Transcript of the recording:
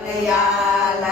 மலையாள